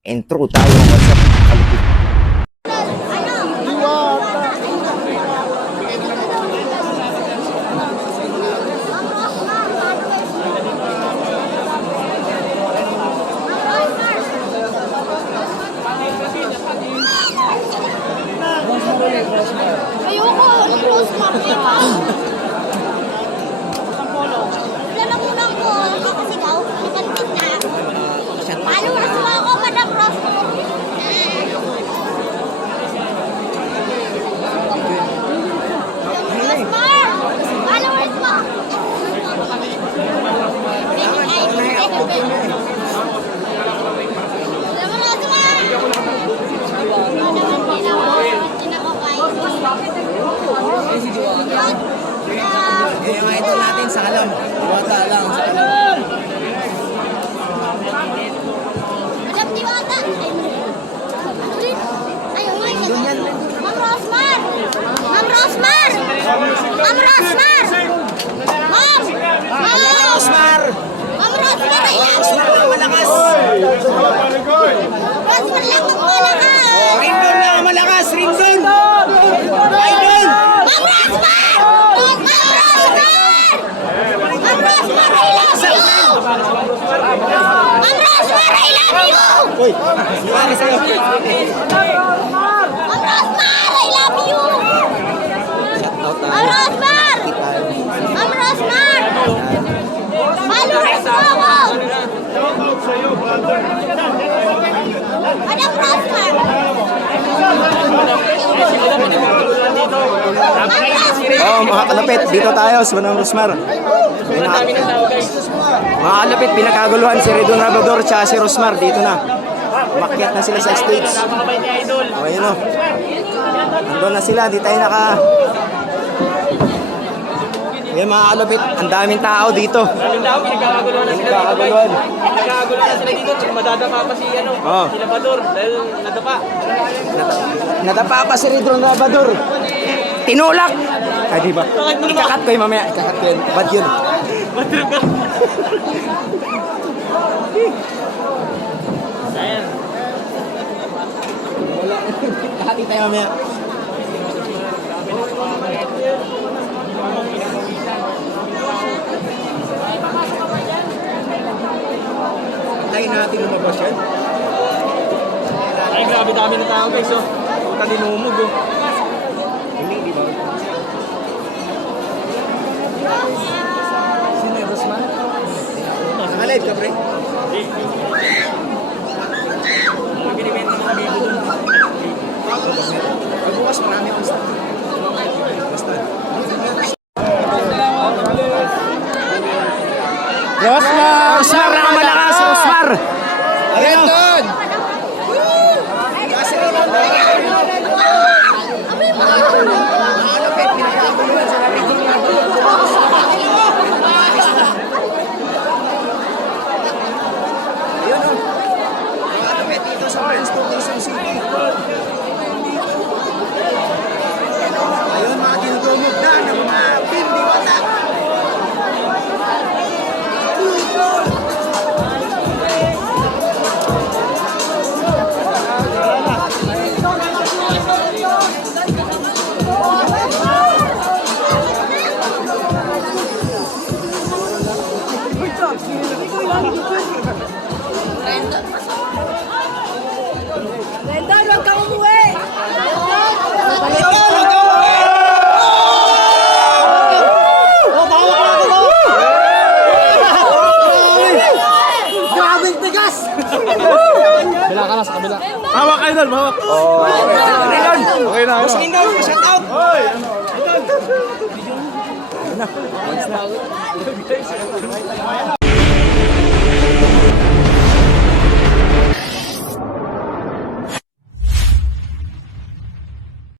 Intro tayo ng WhatsApp kalupit. Ayoko, close mo. Wala muna ako. Kakasigaw. Ikantin na. Followers mo ako, Madam Rosmo. Rosmar! Followers mo. Yung idol natin sa alam. Diwata lang sa alam. Madam Diwata. Ayaw nga. Ma'am Rosmar! Ma'am Rosmar! Ma'am Rosmar! Ma'am! Osmar! Ma'am Rosmar! Osmar na malakas! Rosmar lang ang malakas! Rindon na malakas! Rindon! Idol! Ma'am Rosmar! Ma'am Rosmar! Ma'am Rosmar, I love you! Ma'am Rosmar, I love you! Uy! Pare sa'yo! Ma'am Rosmar, I love you! Ma'am Rosmar! Ma'am Rosmar! Followers mo ako! Madam Rosmar! Oh, mga kalapit, dito tayo sa Manang Rosmar. Mga kalapit, pinakaguluhan si Redon Rabador at si Rosmar. Dito na. Umakyat na sila sa stage. O, yun o. Nandun na sila, di tayo naka... Yan mga kalapit, ang daming tao dito. Daming tao, pinagkakaguluhan na sila dito. Pinagkakaguluhan. Pinagkakaguluhan na sila dito. Tsaka madadapa pa si si Labador dahil nadapa. Nadapa pa si Redon Rabador. Tinulak! Ay, di ba? Ikakat ko yun mamaya. Ikakat ko yun. Bad yun. Madrog ka. Ayan. Kakati tayo mamaya. Antayin natin lumabas yan. Ay, grabe dami ng tao guys. Oh. Puta dinumog oh. Hindi, di ba? Sino yung Rosman? Nakalive ka, pre? May binibenta mga bibo doon. Pagbukas marami ang stock. Basta. Rosmar! Rosmar na malakas! Rosmar! Ayan doon! Ayun, mga tinutulog na ng mga Team Diwata. Rendon, huwag kang umuwi! Grabing tigas! Bila ka lang sa kabila. Hawak idol, hawak. Oh, okay na. Boss Lindon, shout out!